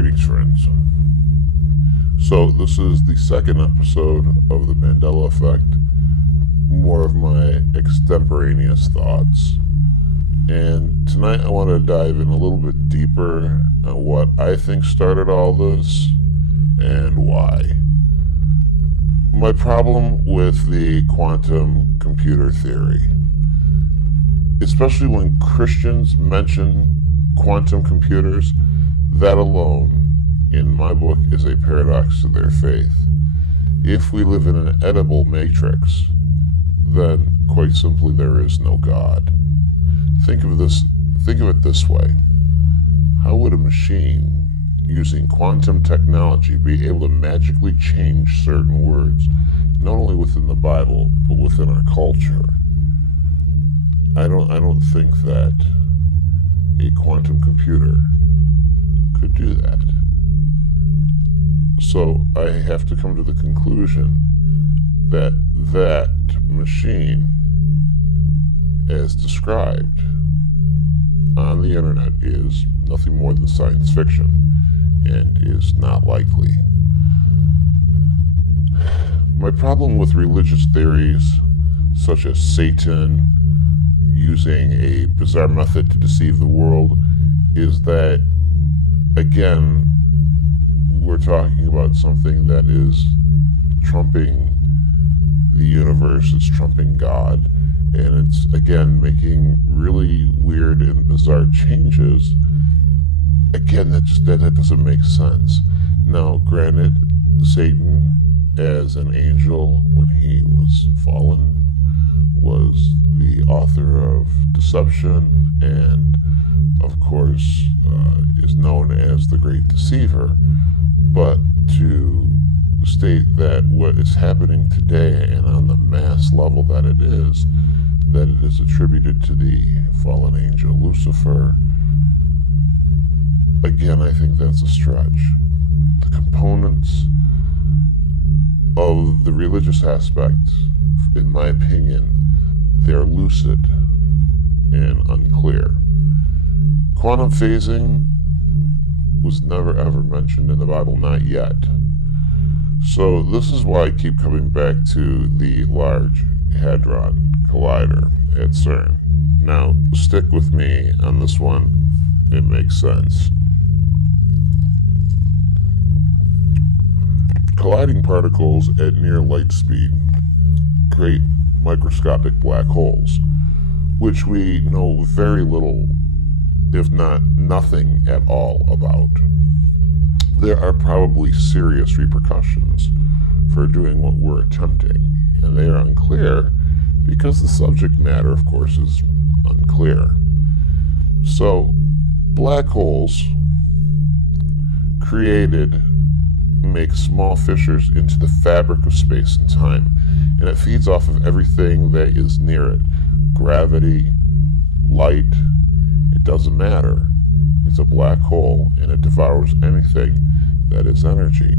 Greetings, friends. So, this is the second episode of the Mandela Effect, more of my extemporaneous thoughts. And tonight I want to dive in a little bit deeper on what I think started all this and why. My problem with the quantum computer theory, especially when Christians mention quantum computers, that alone, in my book, is a paradox to their faith. If we live in an edible matrix, then quite simply there is no God. Think of it this way. How would a machine using quantum technology be able to magically change certain words, not only within the Bible, but within our culture? I don't think that a quantum computer could do that. So I have to come to the conclusion that that machine, as described on the internet, is nothing more than science fiction and is not likely. My problem with religious theories such as Satan using a bizarre method to deceive the world is that, again, we're talking about something that is trumping the universe, it's trumping God, and it's, again, making really weird and bizarre changes. Again, that doesn't make sense. Now, granted, Satan, as an angel when he was fallen, was the author of deception and, of course, is known as the Great Deceiver. But to state that what is happening today, and on the mass level that it is attributed to the fallen angel Lucifer, again, I think that's a stretch. The components of the religious aspect, in my opinion, they're lucid and unclear. Quantum phasing was never ever mentioned in the Bible, not yet. So this is why I keep coming back to the Large Hadron Collider at CERN. Now, stick with me on this one, it makes sense. Colliding particles at near light speed create microscopic black holes, which we know very little, if not nothing at all, about. There are probably serious repercussions for doing what we're attempting, and they are unclear because the subject matter, of course, is unclear. So, black holes created make small fissures into the fabric of space and time, and it feeds off of everything that is near it. Gravity, light, it doesn't matter. It's a black hole, and it devours anything that is energy.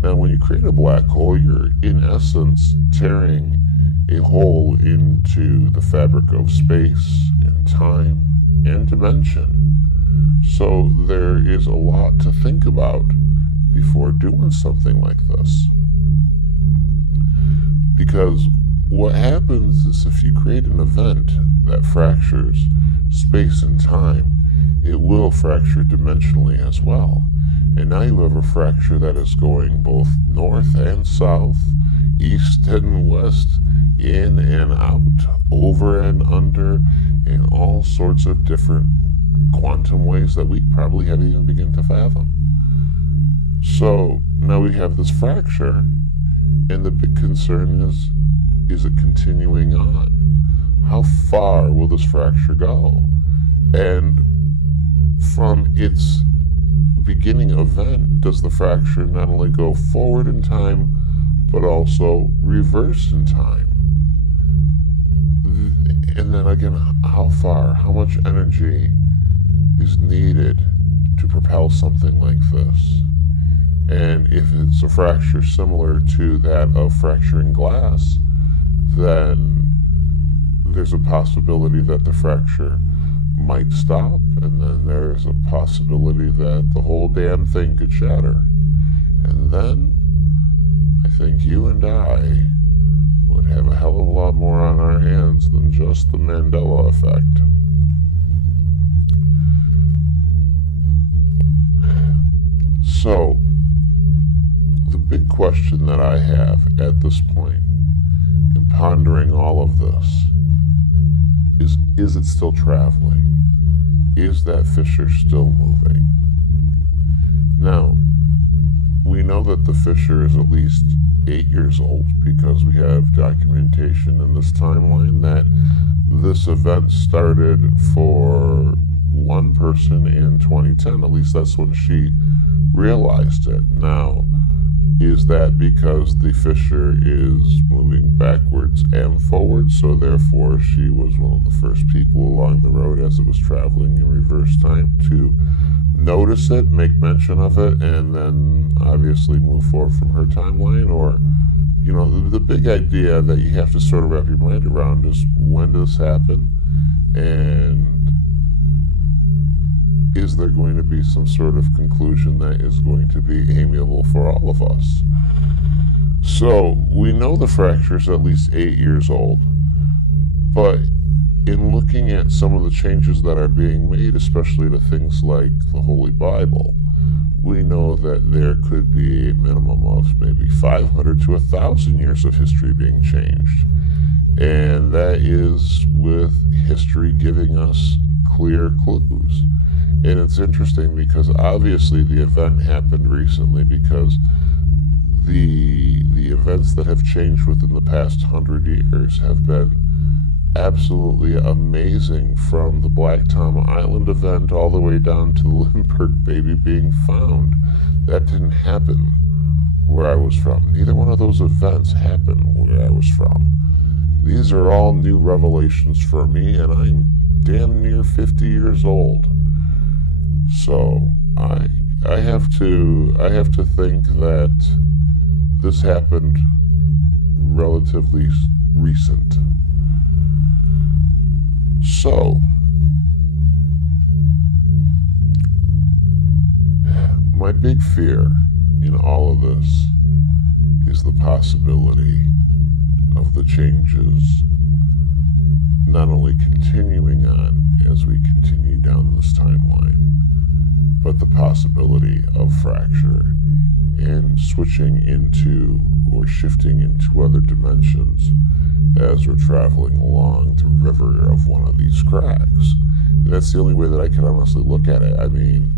Now, when you create a black hole, you're in essence tearing a hole into the fabric of space and time and dimension. So there is a lot to think about before doing something like this. Because what happens is, if you create an event that fractures space and time, it will fracture dimensionally as well. And now you have a fracture that is going both north and south, east and west, in and out, over and under, in all sorts of different quantum ways that we probably haven't even begin to fathom. So now we have this fracture, and the big concern is it continuing on? How far will this fracture go? And from its beginning event, does the fracture not only go forward in time, but also reverse in time? And then again, how far? How much energy is needed to propel something like this? And if it's a fracture similar to that of fracturing glass, then there's a possibility that the fracture might stop, and then there's a possibility that the whole damn thing could shatter. And then I think you and I would have a hell of a lot more on our hands than just the Mandela Effect. So, the big question that I have at this point in pondering all of this is it still traveling? Is that fissure still moving? Now, we know that the fissure is at least 8 years old because we have documentation in this timeline that this event started for one person in 2010. At least that's when she realized it. Now, is that because the fissure is moving backwards and forwards, so therefore she was one of the first people along the road as it was traveling in reverse time to notice it, make mention of it, and then obviously move forward from her timeline? Or, you know, the big idea that you have to sort of wrap your mind around is, when did this happen? And is there going to be some sort of conclusion that is going to be amiable for all of us? So, we know the fracture is at least 8 years old, but in looking at some of the changes that are being made, especially to things like the Holy Bible, we know that there could be a minimum of maybe 500 to 1,000 years of history being changed. And that is with history giving us clear clues. And it's interesting because obviously the event happened recently, because the events that have changed within the past 100 years have been absolutely amazing, from the Black Tom Island event all the way down to the Lindbergh baby being found. That didn't happen where I was from. Neither one of those events happened where I was from. These are all new revelations for me, and I'm damn near 50 years old. So I have to think that this happened relatively recent. So, my big fear in all of this is the possibility of the changes not only continuing on as we continue down this timeline, but the possibility of fracture and switching into or shifting into other dimensions as we're traveling along the river of one of these cracks. And that's the only way that I can honestly look at it. I mean,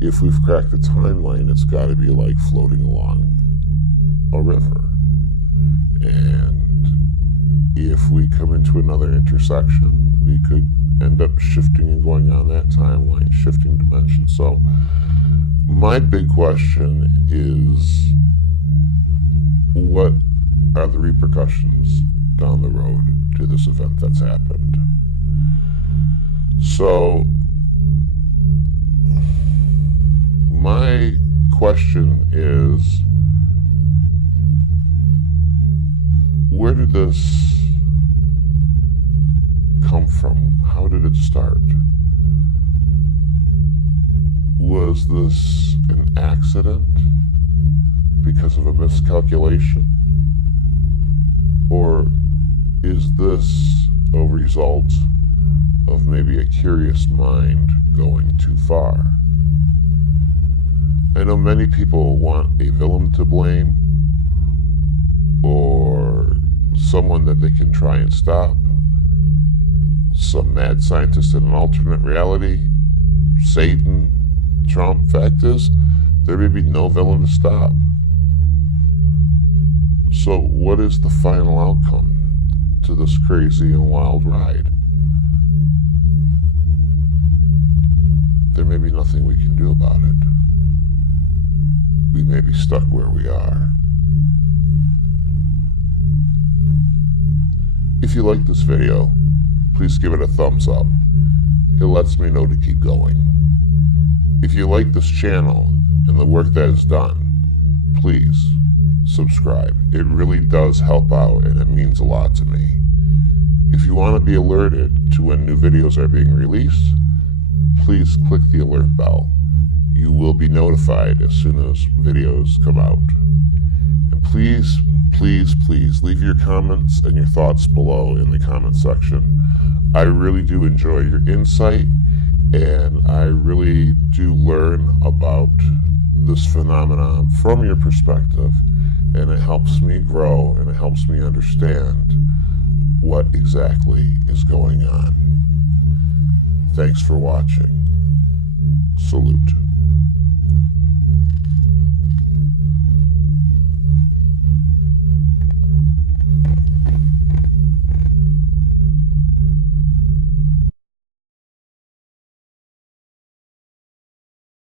if we've cracked the timeline, it's got to be like floating along a river. And if we come into another intersection, we could end up shifting and going on that timeline, shifting dimensions. So my big question is, what are the repercussions down the road to this event that's happened? So my question is, where did this come from? How did it start? Was this an accident because of a miscalculation? Or is this a result of maybe a curious mind going too far? I know many people want a villain to blame, or someone that they can try and stop, some mad scientist in an alternate reality, Satan, Trump. Fact is, there may be no villain to stop. So what is the final outcome to this crazy and wild ride? There may be nothing we can do about it. We may be stuck where we are. If you like this video, please give it a thumbs up. It lets me know to keep going. If you like this channel and the work that is done, please subscribe. It really does help out, and it means a lot to me. If you want to be alerted to when new videos are being released, please click the alert bell. You will be notified as soon as videos come out. And please, please, please leave your comments and your thoughts below in the comment section. I really do enjoy your insight, and I really do learn about this phenomenon from your perspective, and it helps me grow and it helps me understand what exactly is going on. Thanks for watching. Salute.